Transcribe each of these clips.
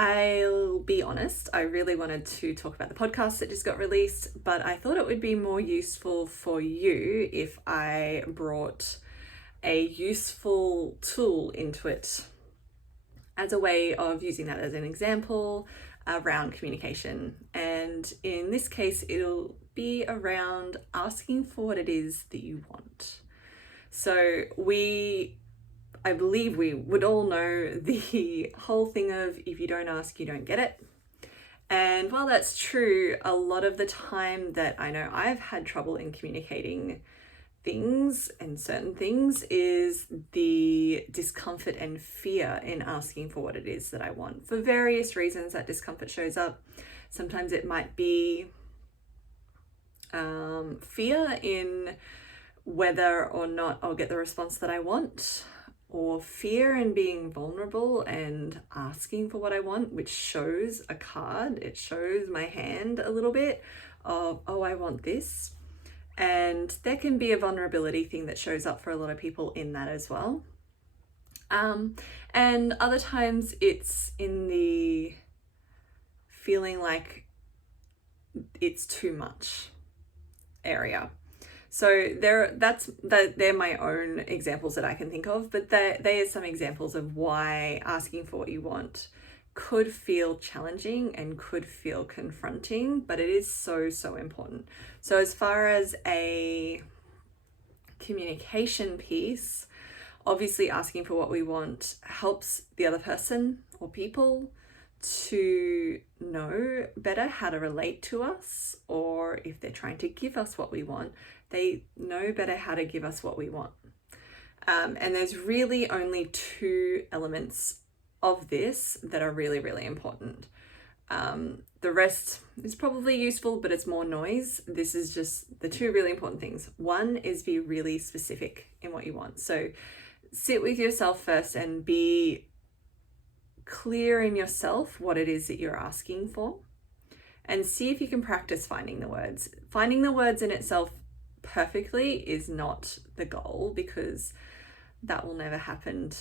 I'll be honest, I really wanted to talk about the podcast that just got released, but I thought it would be more useful for you if I brought a useful tool into it as a way of using that as an example around communication. And in this case, it'll be around asking for what it is that you want. So I believe we would all know the whole thing of if you don't ask, you don't get it. And while that's true, a lot of the time that I know I've had trouble in communicating things and certain things is the discomfort and fear in asking for what it is that I want. For various reasons, that discomfort shows up. Sometimes it might be fear in whether or not I'll get the response that I want, or fear in being vulnerable and asking for what I want, which shows a card. It shows my hand a little bit of, oh, I want this. And there can be a vulnerability thing that shows up for a lot of people in that as well. And other times it's in the feeling like it's too much area. So they're my own examples that I can think of, but they are some examples of why asking for what you want could feel challenging and could feel confronting, but it is so important. So as far as a communication piece, obviously asking for what we want helps the other person or people to know better how to relate to us, or if they're trying to give us what we want, they know better how to give us what we want. And there's really only two elements of this that are really important. The rest is probably useful, but it's more noise. This is just the two really important things. One is be really specific in what you want. So sit with yourself first and be clear in yourself what it is that you're asking for, and see if you can practice finding the words. Finding the words in itself perfectly is not the goal, because that will never happen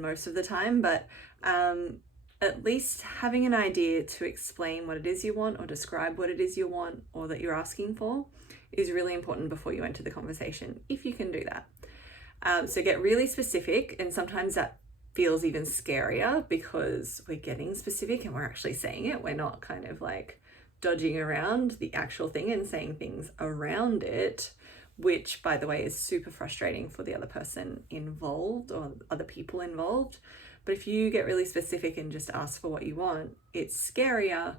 most of the time, but at least having an idea to explain what it is you want, or describe what it is you want or that you're asking for, is really important before you enter the conversation, if you can do that. So get really specific, and sometimes that feels even scarier because we're getting specific and we're actually saying it. We're not kind of like dodging around the actual thing and saying things around it, which, by the way, is super frustrating for the other person involved or other people involved. But if you get really specific and just ask for what you want, it's scarier,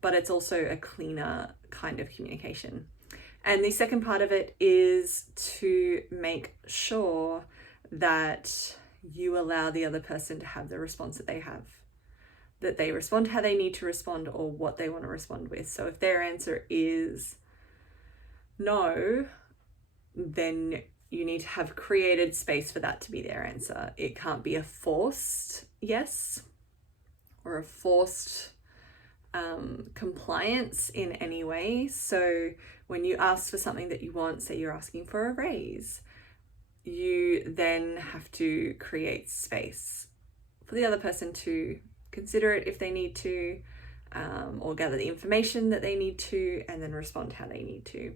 but it's also a cleaner kind of communication. And the second part of it is to make sure that you allow the other person to have the response that they have, that they respond how they need to respond or what they want to respond with. So if their answer is no, then you need to have created space for that to be their answer. It can't be a forced yes or a forced compliance in any way. So when you ask for something that you want, say you're asking for a raise, you then have to create space for the other person to consider it if they need to, or gather the information that they need to, and then respond how they need to.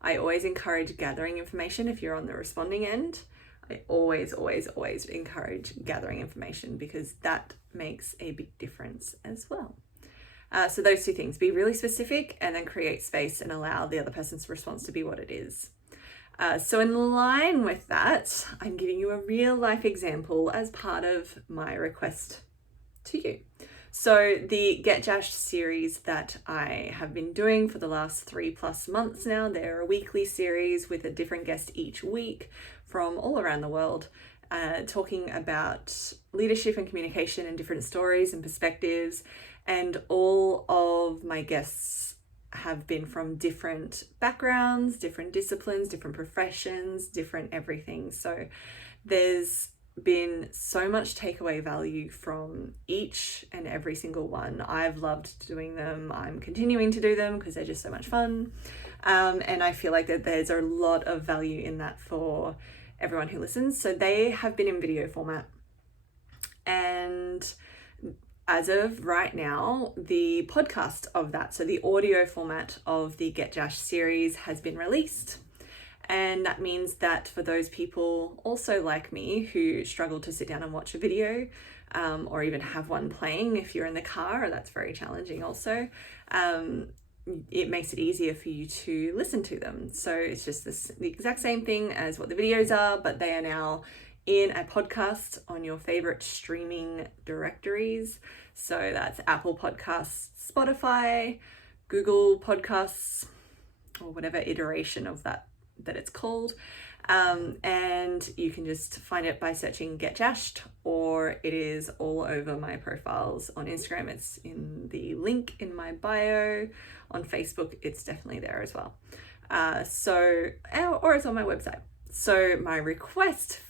I always encourage gathering information if you're on the responding end. I always encourage gathering information, because that makes a big difference as well. So those two things: be really specific and then create space and allow the other person's response to be what it is. So in line with that, I'm giving you a real life example as part of my request to you. So the Get Jashed series that I have been doing for the last 3+ months now, they're a weekly series with a different guest each week from all around the world, talking about leadership and communication and different stories and perspectives. And all of my guests have been from different backgrounds, different disciplines, different professions, different everything. So there's been so much takeaway value from each and every single one. I've loved doing them. I'm continuing to do them because they're just so much fun. And I feel like that there's a lot of value in that for everyone who listens. So they have been in video format. And as of right now, the podcast of that, so the audio format of the Get Jash series has been released. And that means that for those people also like me who struggle to sit down and watch a video, or even have one playing if you're in the car, that's very challenging also, it makes it easier for you to listen to them. So it's just the exact same thing as what the videos are, but they are now in a podcast on your favorite streaming directories. So that's Apple Podcasts, Spotify, Google Podcasts, or whatever iteration of that it's called. And you can just find it by searching Get Jashed, or it is all over my profiles on Instagram. It's in the link in my bio. On Facebook, it's definitely there as well. Or it's on my website. So my request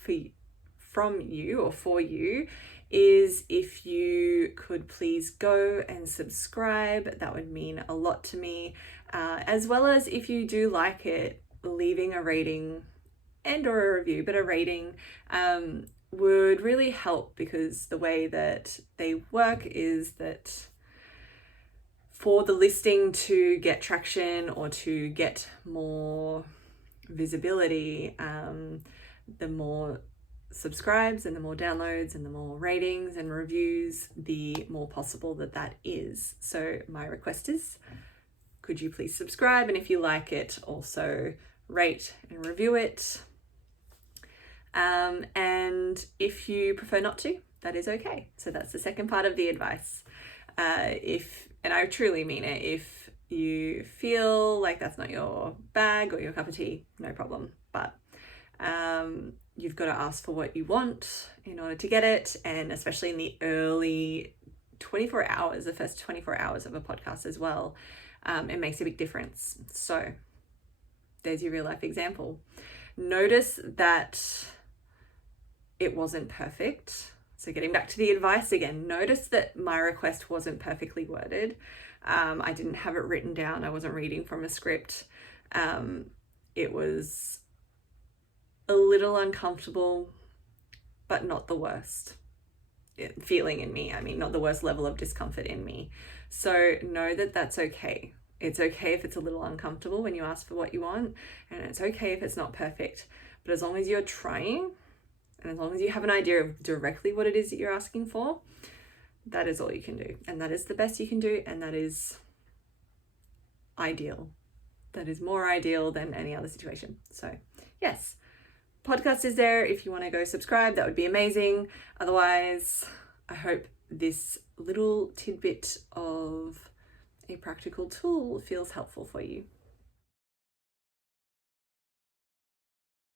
from you or for you is if you could please go and subscribe. That would mean a lot to me, as well as if you do like it, leaving a rating and or a review, but a rating would really help, because the way that they work is that for the listing to get traction or to get more visibility, the more subscribes and the more downloads and the more ratings and reviews, the more possible that is. So my request is, could you please subscribe? And if you like it, also rate and review it. And if you prefer not to, that is okay. So that's the second part of the advice. And I truly mean it, if you feel like that's not your bag or your cup of tea, no problem. But you've got to ask for what you want in order to get it. And especially in the early 24 hours, the first 24 hours of a podcast as well, it makes a big difference. So there's your real life example. Notice that it wasn't perfect. So getting back to the advice again, notice that my request wasn't perfectly worded. I didn't have it written down. I wasn't reading from a script. It was a little uncomfortable, but not the worst feeling in me. I mean, not the worst level of discomfort in me. So know that that's okay. It's okay if it's a little uncomfortable when you ask for what you want, and it's okay if it's not perfect. But as long as you're trying, and as long as you have an idea of directly what it is that you're asking for, that is all you can do. And that is the best you can do, and that is ideal. That is more ideal than any other situation. So yes, podcast is there. If you want to go subscribe, that would be amazing. Otherwise, I hope this little tidbit of a practical tool feels helpful for you.